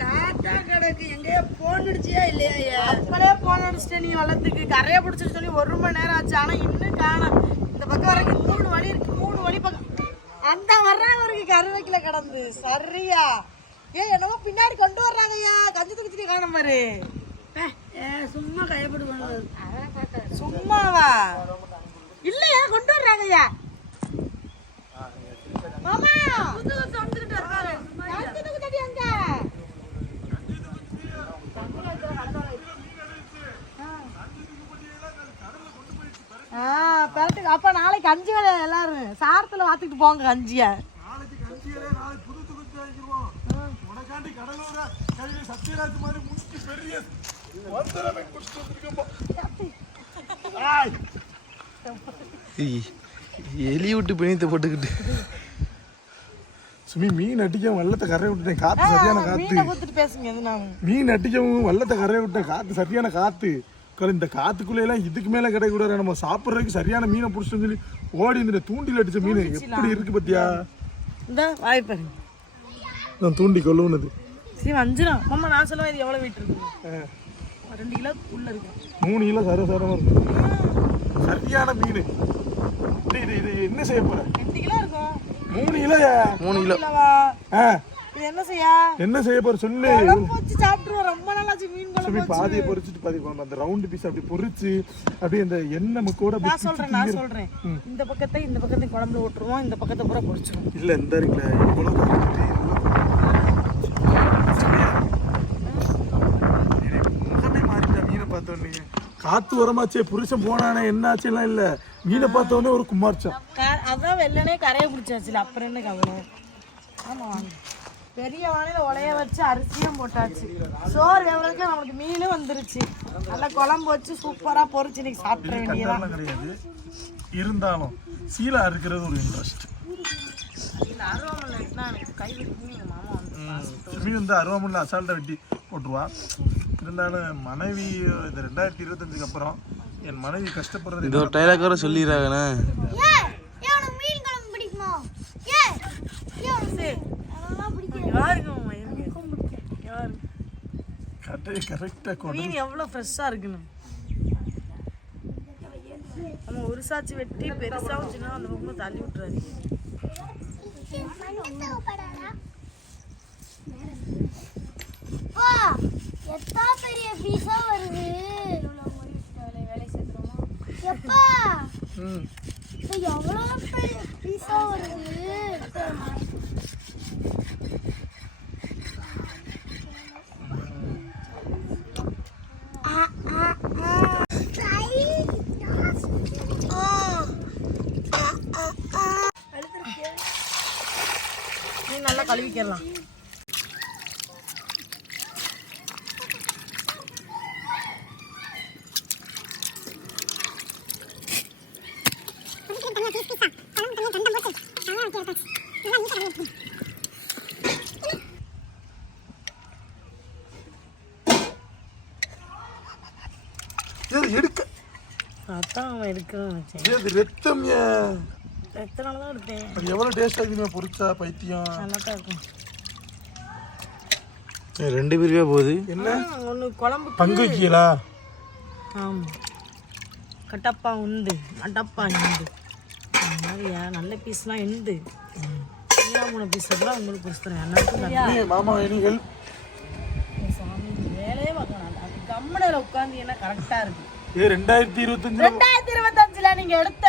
காத்தா கிடக்கு. எங்கேயோ போன்னுடுச்சியா இல்லையா அப்பளே போன் அடிச்சுட்டு நீ வளர்த்துக்கு. கரையை பிடிச்சிட்டு சொல்லி ஒரு மணி நேரம் ஆச்சு. ஆனா இன்னும் காணோம். இந்த பக்கம் வரைக்கும் மூணு வழி இருக்கு. மூணு வழி பக்கம். அந்த வர்றவருக்கு கருவேக்கில கிடந்து. சரியா? ஏ என்னமோ பின்னாடி கொண்டு வர்றாங்கய்யா கஞ்சி தூக்கிட்டு காணும் பாரு. ஏ, சும்மா கையப்படுவாங்க சும்மாவா? இல்லையா? கொண்டு வர்றாங்கய்யா மாமா கஞ்சி தூக்கிட்டு அங்க ஆ பெரட்டுக்கு. அப்ப நாளைக்கு அஞ்சு வேலை எல்லாரும் சாரத்துல வாத்துக்கிட்டு போங்க கஞ்சிய எலி விட்டு பிணித்தை போட்டுக்கிட்டு. சுமி மீன் அடிக்கவும் வல்லத்தை கரையை விட்டுட்டேன். காத்து சரியான காத்து. மீன் அடிக்கவும் வல்லத்தை கரையை விட்டேன் காத்து சரியான காத்து. உட்காரு, இந்த காத்துக்குள்ள எல்லாம் இதுக்கு மேல கிடைக்கூடாது நம்ம சாப்பிட்றதுக்கு சரியான மீனை பிடிச்சிட்டு சொல்லி ஓடி இந்த தூண்டில் அடிச்ச மீன் எப்படி இருக்கு பத்தியா? இந்த வாய்ப்பாரு நான் தூண்டி கொள்ளுனது சரி வஞ்சிரம் மாமா நான் சொல்லுவேன் இது எவ்வளவு வெயிட் இருக்கு? ரெண்டு கிலோ உள்ள இருக்கு. மூணு கிலோ சரசரமா இருக்கும் சரியான மீன். இது இது என்ன செய்ய போற? ரெண்டு கிலோ இருக்கும். மூணு கிலோ. மூணு கிலோ ஆ. என்ன செய்யா? என்ன செய்ய போற சொல்லு. குழம்பு வச்சு சாப்பிட்டுருவோம் ரொம்ப நாளாச்சு மீன் குழம்பு பாதியை பொரிச்சிட்டு பாதி கொண்டு அந்த ரவுண்டு பீஸ் அப்படி பொரிச்சு அப்படியே இந்த எண்ணெய் அப்படி நான் சொல்றேன் நான் சொல்றேன். இந்த பக்கத்தை இந்த பக்கத்தை குழம்பு விட்டுருவோம் இந்த பக்கத்தை பூரா பொரிச்சிருவோம் இல்ல இந்த இருக்குல்ல இவ்வளவு கலந்துட்டு முகமே மாறிட்டா மீனை பார்த்தோன்னே காத்து வரமாச்சே புருஷன் போனானே என்ன ஆச்சுலாம் இல்ல. மீனை பார்த்தோன்னே ஒரு குமார்ச்சம் அதான் வெள்ளனே கரையை பிடிச்சாச்சுல அப்புறம் என்ன கவலை? ஆமா. பெரிய வானில உலைய வச்சு அரிசியும் போட்டாச்சு. சோறு எவ்வளவுக்கு நம்மளுக்கு மீனும் வந்துருச்சு. நல்லா குழம்பு வச்சு சூப்பரா பொரிச்சு இன்னைக்கு சாப்பிட வேண்டியதான் கிடையாது. இருந்தாலும் சீலா இருக்கிறது ஒரு இன்ட்ரெஸ்ட் மாமா வந்து அருவாமல்ல அசால்ட்டை வெட்டி போட்டுருவா. இருந்தாலும் மனைவி இது ரெண்டாயிரத்தி இருபத்தஞ்சுக்கு அப்புறம் என் மனைவி கஷ்டப்படுறது இது ஒரு டைலாக் வர சொல்லிடுறாங்கண்ணே மீன் குழம்பு பிடிக்குமா ஏ அதெல்லாம் பிடிக்கும் யாருக்கு மாமா இருங்க யாரு கரெக்டாக கரெக்டாக கொண்டு மீன் எவ்வளவு ஃப்ரெஷ்ஷா இருக்குன்னு. நம்ம ஒரு சாச்சி வெட்டி பெருசாவும் சின்ன அந்த பக்கம் தள்ளி விட்டுறாரு எத்தா பெரிய பீஸா வருது. எப்பா ம். இது எவ்வளவு பெரிய பீஸா வருது ஆ, ஆ, ஆ. ஆ. ஆ, ஆ, ஆ. இது எடுக்க. அதான் அவன் இது ரத்தம் ஏன்? எத்தனை தான் எடுத்தேன்? அது எவ்வளோ டேஸ்ட் ஆகுதுமே பொரிச்சா பைத்தியம்? நல்லா தான் இருக்கும் ரெண்டு பேருவே போகுது. என்ன? ஒன்று குழம்பு பங்கு வைக்கலா ஆமாம் கட்டப்பா உண்டு மட்டப்பா உண்டு அந்த மாதிரியா நல்ல பீஸ்லாம் உண்டு மீனா மூணு பீஸ் எல்லாம் உங்களுக்கு கொடுத்துறேன் அண்ணாக்கு மாமா எனி ஹெல்ப் சாமி வேலையே பார்க்கலாம் அது கம்மனில் உட்காந்து என்ன கரெக்டாக இருக்கு இது ரெண்டாயிரத்தி இருபத்தஞ்சு ரெண்டாயிரத்தி இருபத்தஞ்சுல நீங்க எடுத்த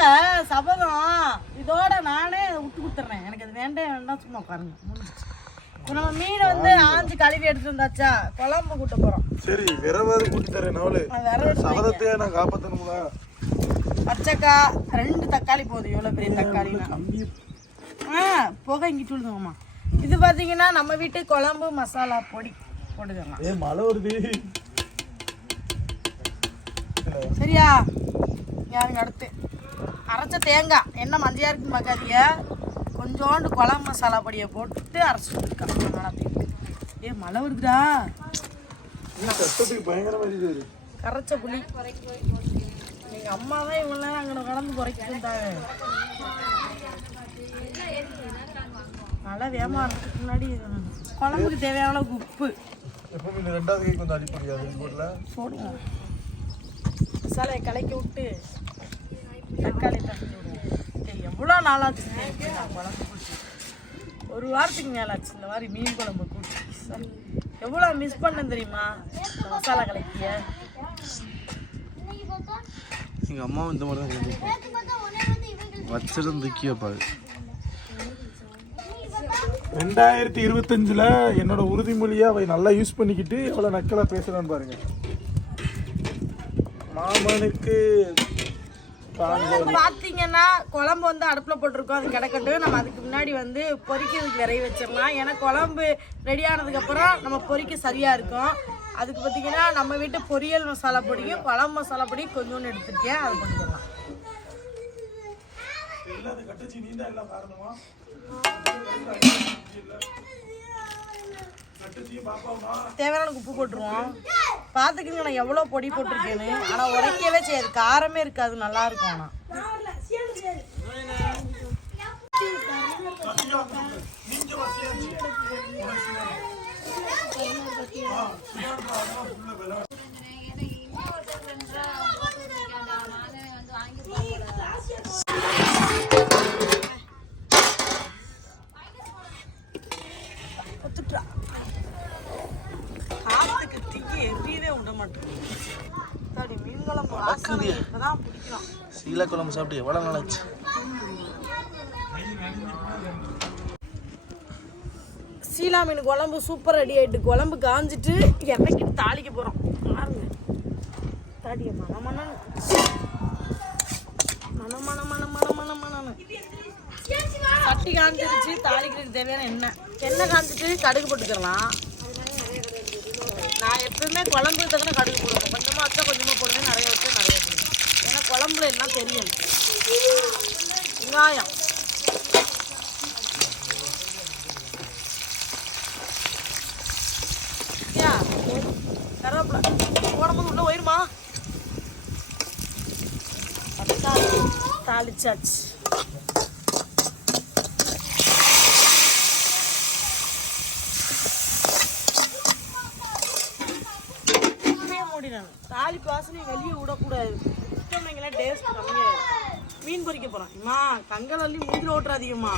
சபதம் இதோட நானே விட்டு கொடுத்துறேன் எனக்கு அது வேண்டே வேண்டாம் சும்மா உட்காருங்க. முடிஞ்சிச்சு நம்ம மீனை வந்து ஆஞ்சு கழுவி எடுத்து வந்தாச்சா? குழம்பு கூட்ட போறோம். சரி விரவாது கூட்டி தரேன் நாவலு. சபதத்தையே நான் காப்பாற்றணுங்களா பச்சைக்காய் ரெண்டு தக்காளி போதும். எவ்வளோ பெரிய தக்காளினா கம்பி ஆ புகை இங்கிட்டு விழுதுங்கம்மா இது பார்த்தீங்கன்னா நம்ம வீட்டு குழம்பு மசாலா பொடி போட்டுக்கலாம் ஏ மழை வருது. சரியா? யாருங்க அடுத்து அரைச்ச தேங்காய். என்ன மஞ்சள் இருக்குன்னு பார்க்காதீங்க. கொஞ்சோண்டு குழம்பு மசாலா பொடியை போட்டு அரைச்சி கொடுத்துருக்கேன் ஏ மழை வருதுடா. கரைச்ச புளி. எங்கள் அம்மா தான் இவ்வளோ நேரம் அங்கே கடந்து குறைக்கிட்டு இருந்தாங்க. நல்லா வேமாறதுக்கு முன்னாடி குழம்புக்கு தேவையான அளவுக்கு உப்பு. எப்பவுமே இந்த ரெண்டாவது கை கொஞ்சம் அடிப்படியா? போடல? போடுவோம் மசாலையை கலக்கி விட்டு தக்காளி எவ்வளோ நாளாச்சு? குழம்பு கூட்டி ஒரு வாரத்துக்கு மேலாச்சு இந்த மாதிரி மீன் குழம்பு கூட்டி. எவ்வளோ மிஸ் பண்ண தெரியுமா? மசாலா கலக்கிய. எங்கள் அம்மா இந்த மாதிரி தான் கலந்துப்பாங்க வச்சிடம் தூக்கி ரெண்டாயிரத்தி இருபத்தஞ்சில் என்னோட உறுதிமொழியை அவை நல்லா யூஸ் பண்ணிக்கிட்டு எவ்வளோ நக்கலாக பேசுகிறான்னு பாருங்கள் மாமனுக்கு பார்த்தீங்கன்னா குழம்பு வந்து அடுப்பில் போட்டிருக்கோம். அது கிடக்கட்டும். நம்ம அதுக்கு முன்னாடி வந்து பொரிக்கிறதுக்கு விரைவி வச்சிடலாம். ஏன்னா குழம்பு ரெடி ஆனதுக்கப்புறம் நம்ம பொரிக்க சரியாக இருக்கும். அதுக்கு பார்த்தீங்கன்னா நம்ம வீட்டு பொரியல் மசாலா பொடியும் குழம்பு மசாலா பொடியும் கொஞ்சோண்டு எடுத்துருக்கேன். அதை போட்டுக்கலாம் தேவையான உப்பு போட்டுருவோம். பார்த்துக்குங்க நான் எவ்வளோ பொடி போட்டிருக்கேன்னு. ஆனால் உரைக்கவே செய்யாது. காரமே இருக்காது நல்லா இருக்கும் ஆனால் ஒத்துட்டா காத்துக்கு திக்கி எரியவே விட மாட்டேன் சரி மீன் குழம்பு வாசனை இப்பதான் பிடிக்கலாம் சீலா குழம்பு சாப்பிட்டு எவ்வளோ நாளாச்சு சீலா மீன் குழம்பு சூப்பர் ரெடி ஆயிட்டு குழம்பு காஞ்சிட்டு எண்ணெய்க்கு தாளிக்க போறோம்? பாருங்க. தாடிய மன மன மன மன மன மன மன மன சட்டி காஞ்சிருச்சு தாளிக்கிறதுக்கு தேவையான எண்ணெய் எண்ணெய் காஞ்சிட்டு கடுகு போட்டுக்கலாம் நான் எப்பவுமே குழம்புக்கு தகுந்த கடுகு போடுவேன் கொஞ்சமாக வச்சா கொஞ்சமாக போடுவேன் நிறைய வச்சா நிறைய போடுவேன் உடம்புல எல்லாம் தெரியும் வெங்காயம் யா போடும்போது உள்ள போயிருமா? தாளிச்சாச்சு. மீன் பொரிக்க போகிறோம் அம்மா கங்கல் அள்ளி மூஞ்சில் ஓட்டுறாதீங்கம்மா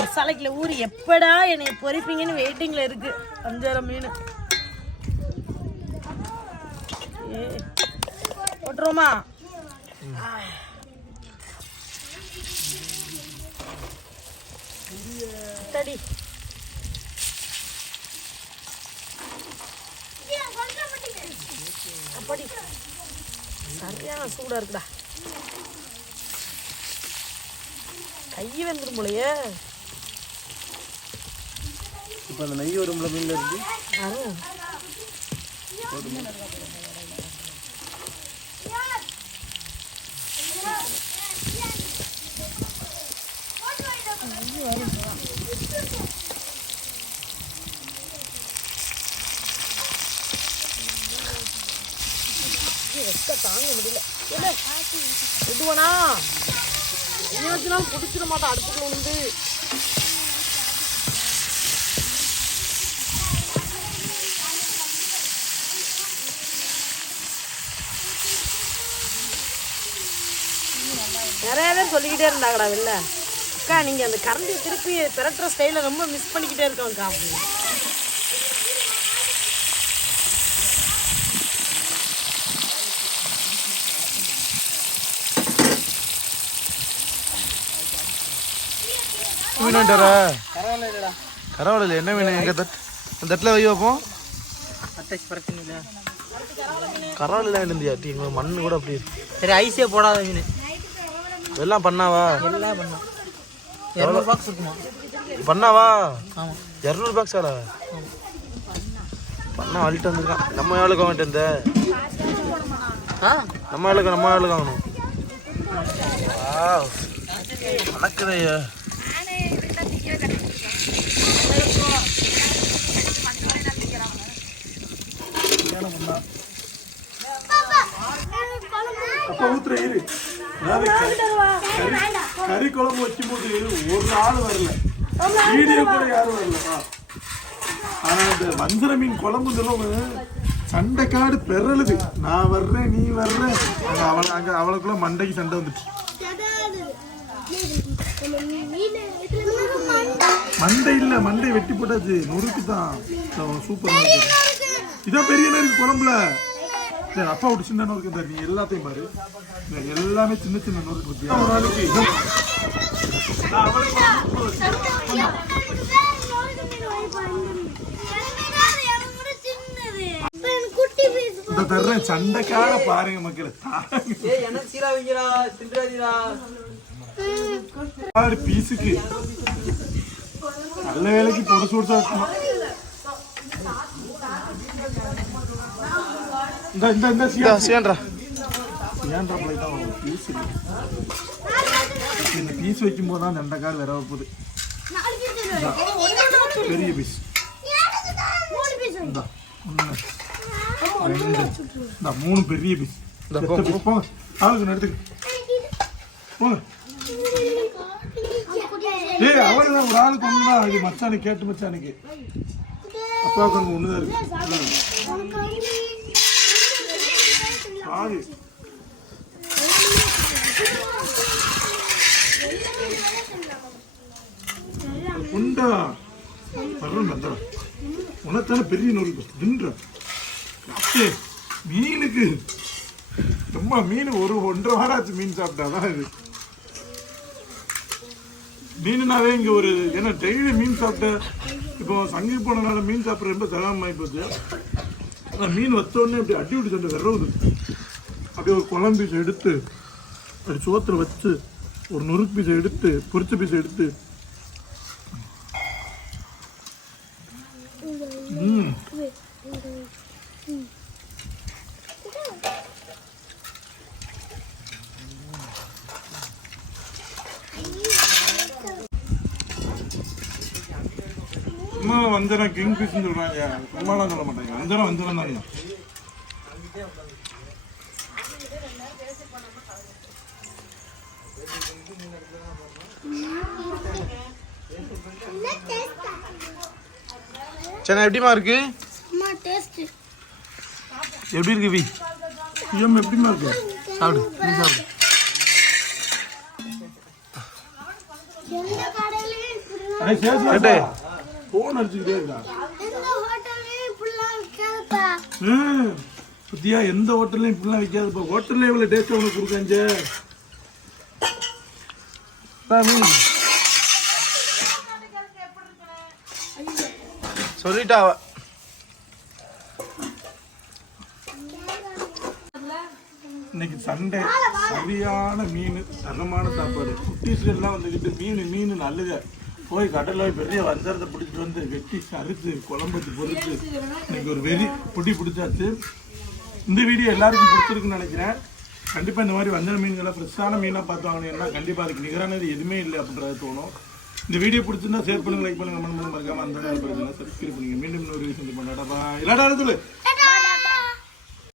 மசாலைக்குள்ள ஊறி எப்படா என்னை பொரிப்பீங்கன்னு வெயிட்டிங்கில் இருக்கு. அஞ்சாயிரம் மீன். ஏ போட்டுருவோமா தடி. அப்படி. சரியான சூடா இருக்குடா. கை வெந்துடும் போலயே. இப்போ அந்த நெய் வரும்ல மீன்ல இருந்து தாங்க முடியல. என்ன? விடுவனா என்ன பிடிச்சிட மாட்டேன் அடுப்புக்குள்ள வந்து நிறைய பேர் சொல்லிக்கிட்டே இருந்தாங்கடா வெளில. அக்கா நீங்கள் அந்த கரண்டியை திருப்பி பிரட்டுற ஸ்டைலை ரொம்ப மிஸ் பண்ணிக்கிட்டே இருக்கோம்க்கா. அப்படின்னு மீன் வேண்டாரா கரவாயில்ல என்ன மீன்? எங்க தட்டு அந்த தட்டில் வை வைப்போம் கரவாயில் வேண்டியா டீ? எங்க மண் கூட அப்படி இருக்கு. சரி ஐஸே போடாத மீன். எல்லாம் பண்ணாவா? எல்லாம் பண்ணலாம் இரநூறு பாக்ஸ் இருக்குமா? பண்ணாவா? ஆமாம் இரநூறு பாக்ஸ் ஆடா பண்ணா அள்ளிட்டு வந்திருக்கான். நம்ம எவ்வளோக்கு வாங்கிட்டு இருந்த ஆ? நம்ம எவ்வளோக்கு நம்ம எவ்வளோக்கு வாங்கணும். Wow. மணக்குது ஐயா ஊத்துற இரு. கறி- கறி- கறி குழம்பு வைக்கும்போது ஒரு ஆள் வரல. வீடியோ கூட யாரும் வரலப்பா ஆனா இந்த வஞ்சர மீன் குழம்பு சொல்லுவோம் சண்டைக்காடு பெறலுது. நான் வர்றேன் நீ வர்ற அவளை அங்க அவளுக்குள்ள மண்டைக்கு சண்டை வந்துச்சு மண்டை இல்ல மண்டை வெட்டி போட்டாச்சு. நொறுக்கு தான் சூப்பர் இதான் பெரிய நெருக்கு குழம்புல. சரி, அப்பா விட்டு சின்ன நொறுக்கு தான் நீ எல்லாத்தையும் பாரு. எல்லாமே சின்ன சின்ன நொறுக்கு பத்தியா? ஒரு நாளைக்கு இந்த தர்றேன். சண்டைக்கார பாருங்க மக்கள். பீஸுக்கு. நல்ல வேலைக்கு பொடுசு பொடுசா இந்த இந்த இந்த சீன்றா ஏன்டா தான் பீஸ் இல்லை இந்த பீஸ் வைக்கும் போது தான் நெண்டக்கால் வர போகுது. பெரிய பீஸ் இந்தா மூணு பெரிய பீஸ் போங்க. ஆளுக்கு எடுத்துக்க. போங்க. ஏய் அவனுக்கு தான் ஒரு ஆளுக்கு ஒன்று தான் இது மச்சானுக்கு கேட்டு மச்சானுக்கு. அப்பாவுக்கு அங்கே ஒன்று தான் இருக்கு ஆளு உண்டா? வர்றேன் வந்துடும் உனத்தான பெரிய நூல் தின்ற மீனுக்கு. ரொம்ப மீன் ஒரு ஒன்றரை வாரம் ஆச்சு மீன் சாப்பிட்டாதான் இது. மீனுனாவே இங்க ஒரு ஏன்னா டெய்லி மீன் சாப்பிட்ட? இப்போ சங்கி போனனால மீன் சாப்பிட்ற ரொம்ப தகாம போச்சு. ஆனால் மீன் வச்சோடனே இப்படி அடி விட்டு சண்டை விரவுது. அப்படியே ஒரு குழம்பு பீஸை எடுத்து அப்படி சோத்தில் வச்சு ஒரு நொறுக்கு பீஸை எடுத்து பொரிச்ச பீஸை எடுத்து. சும்மா வந்தனம் கிங் ஃபிஷ்னு சொல்றாங்க. சும்மாலாம் சொல்ல மாட்டாங்க. வந்தனம் வந்தனம் தாங்க சரி எப்படிமா இருக்கு? எப்படி இருக்கு வி? ஐயம் எப்படிமா இருக்கு? சாப்பிடு நீ சாப்பிடு. ஃபோன் அடிச்சுக்கிட்டே இருக்கா? எந்த ஹோட்டல்லையும் இப்படிலாம் விற்காதுப்பா ம் பத்தியா எந்த ஹோட்டல்லையும் இப்படிலாம் வைக்காதுப்பா ஹோட்டல்ல இவ்வளோ டேஸ்ட் உனக்கு கொடுக்காஞ்ச சொல்லிட்டா இன்னைக்கு சண்டே. சரியான மீன் தரமான சாப்பாடு. எல்லாம் வந்துக்கிட்டு மீன் மீன் நல்லது. போய் கடல்ல பெரிய வஞ்சரத்தை பிடிச்சிட்டு வந்து வெட்டி கருத்து குழம்புக்கு பொரிச்சு. இன்னைக்கு ஒரு வெறி பிடி பிடிச்சாச்சு. இந்த வீடியோ எல்லாருக்கும் பிடிச்சிருக்குன்னு நினைக்கிறேன். கண்டிப்பாக இந்த மாதிரி வஞ்சன மீன்களை ஃப்ரெஷ்ஷான மீனாக பார்த்து வாங்கினீங்கன்னா கண்டிப்பாக அதுக்கு நிகரானது எதுவுமே இல்லை அப்படின்றது தோணும். இந்த வீடியோ பிடிச்சிருந்தா ஷேர் பண்ணுங்க லைக் பண்ணுங்க கமெண்ட் பண்ணுங்க. மறக்காம அந்த சப்ஸ்கிரைப் பண்ணுங்க மீண்டும் இன்னொரு விஷயம் பண்ணாடா இல்லாடா சொல்லு